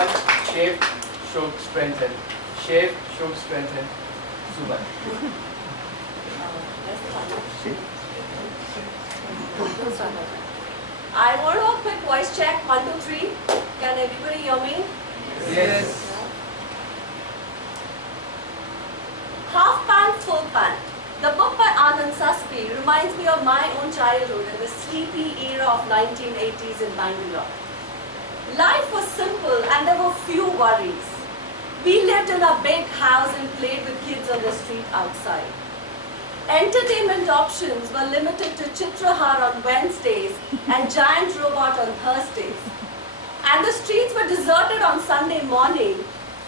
Suman, shaped, shook, strengthened. Shaped, shook, strengthened. Suman. I want to do a quick voice check. 1, 2, 3. Can everybody hear me? Yes. Half Pant, Full Pant. The book by Anand Saspi reminds me of my own childhood in the sleepy era of 1980s in Bangalore. Life was simple and there were few worries. We lived in a big house and played with kids on the street outside. Entertainment options were limited to Chitrahar on Wednesdays and Giant Robot on Thursdays. And the streets were deserted on Sunday morning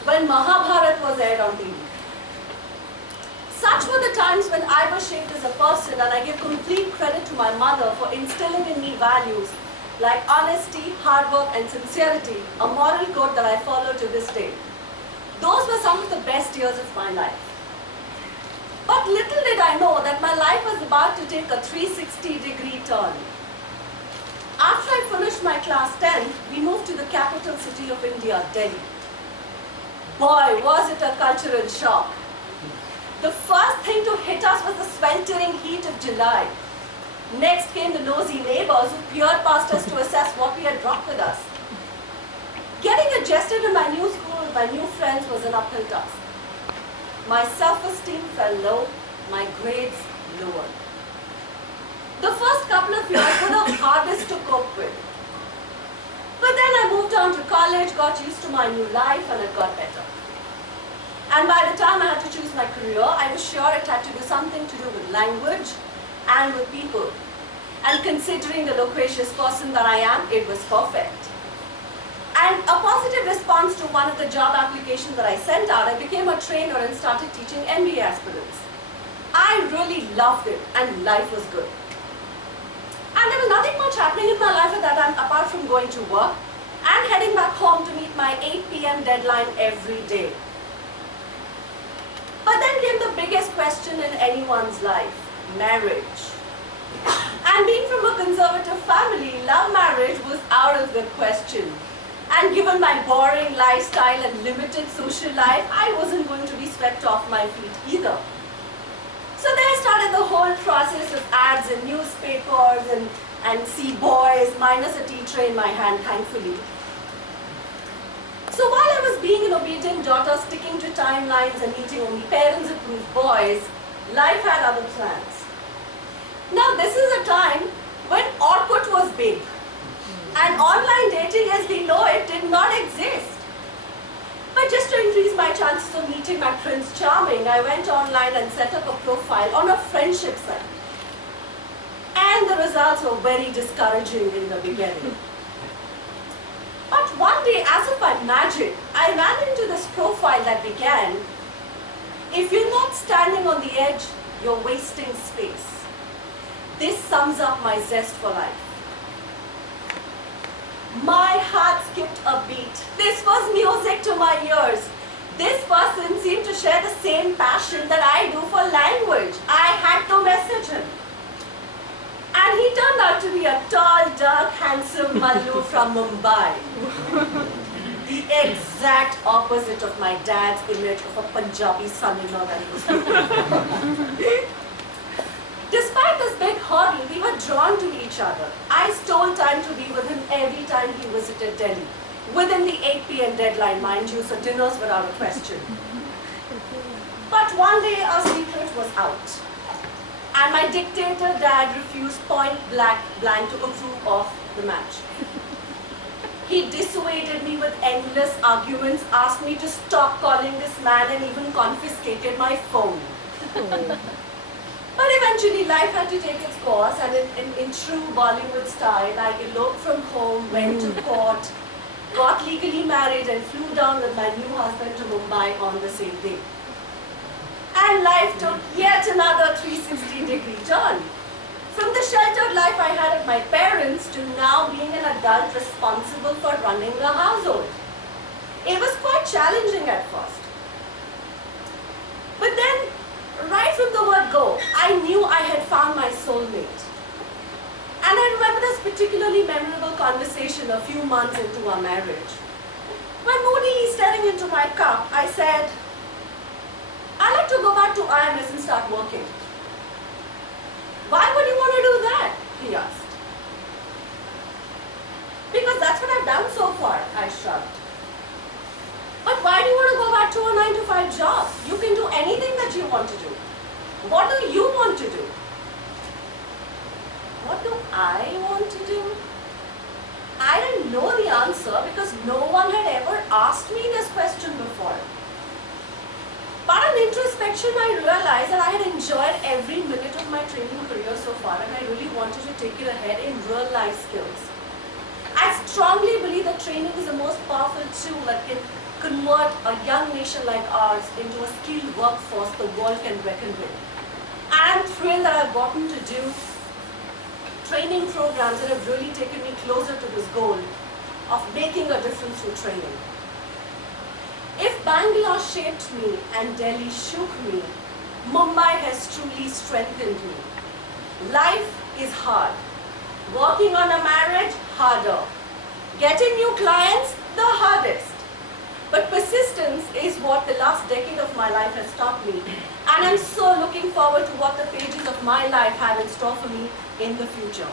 when Mahabharat was aired on TV. Such were the times when I was shaped as a person, and I give complete credit to my mother for instilling in me values like honesty, hard work and sincerity, a moral code that I follow to this day. Those were some of the best years of my life. But little did I know that my life was about to take a 360-degree turn. After I finished my class 10, we moved to the capital city of India, Delhi. Boy, was it a cultural shock. The first thing to hit us was the sweltering heat of July. Next came the nosy neighbors who peered past us to assess what we had brought with us. Getting adjusted in my new school with my new friends was an uphill task. My self-esteem fell low, my grades lowered. The first couple of years were the hardest to cope with. But then I moved on to college, got used to my new life, and it got better. And by the time I had to choose my career, I was sure it had to do something to do with language and with people. And considering the loquacious person that I am, it was perfect. And a positive response to one of the job applications that I sent out, I became a trainer and started teaching MBA aspirants. I really loved it and life was good. And there was nothing much happening in my life at that time apart from going to work and heading back home to meet my 8 p.m. deadline every day. But then came the biggest question in anyone's life, marriage. And being from a conservative family, love marriage was out of the question. And given my boring lifestyle and limited social life, I wasn't going to be swept off my feet either. So there started the whole process of ads in newspapers and see boys, minus a tea tray in my hand, thankfully. So while I was being an obedient daughter, sticking to timelines and meeting only parents-approved boys, life had other plans. Now this is a time when Orkut was big. And online dating as we know it did not exist. But just to increase my chances of meeting my Prince Charming, I went online and set up a profile on a friendship site. And the results were very discouraging in the beginning. But one day, as if by magic, I ran into this profile that began, "If you're not standing on the edge, you're wasting space." This sums up my zest for life. My heart skipped a beat. This was music to my ears. This person seemed to share the same passion that I do for language. I had to message him. And he turned out to be a tall, dark, handsome Mallu from Mumbai. The exact opposite of my dad's image of a Punjabi son-in-law that he was looking. Despite this big hurdle, we were drawn to each other. I stole time to be with him every time he visited Delhi. Within the 8 p.m. deadline, mind you, so dinners were out of question. But one day our secret was out. And my dictator dad refused point blank to approve of the match. He dissuaded me with endless arguments, asked me to stop calling this man and even confiscated my phone. But eventually life had to take its course, and in true Bollywood style, I eloped from home, went to court, got legally married and flew down with my new husband to Mumbai on the same day. And life took yet another 360-degree turn. From the sheltered life I had at my parents to now being an adult responsible for running a household. It was quite challenging at first. But then, right from the word go, I knew I had found my soulmate. And I remember this particularly memorable conversation a few months into our marriage. When moodily staring into my cup, I said, I'd like to go back to IMS and start working. Why would you want to do that? He asked. Because that's what I've done so far, I shrugged. But why do you want to go back to a 9-to-5 job? You can do anything that you want to do. What do you want to do? What do I want to do? I didn't know the answer because no one had ever asked me this question before. But on introspection, I realized that I had enjoyed every minute of my training career so far, and I really wanted to take it ahead in real life skills. I strongly believe that training is the most powerful tool that can convert a young nation like ours into a skilled workforce the world can reckon with. I'm thrilled that I've gotten to do training programs that have really taken me closer to this goal of making a difference through training. If Bangalore shaped me and Delhi shook me, Mumbai has truly strengthened me. Life is hard. Working on a marriage, harder. Getting new clients, the hardest. But persistence is what the last decade of my life has taught me. And I'm so looking forward to what the pages of my life have in store for me in the future.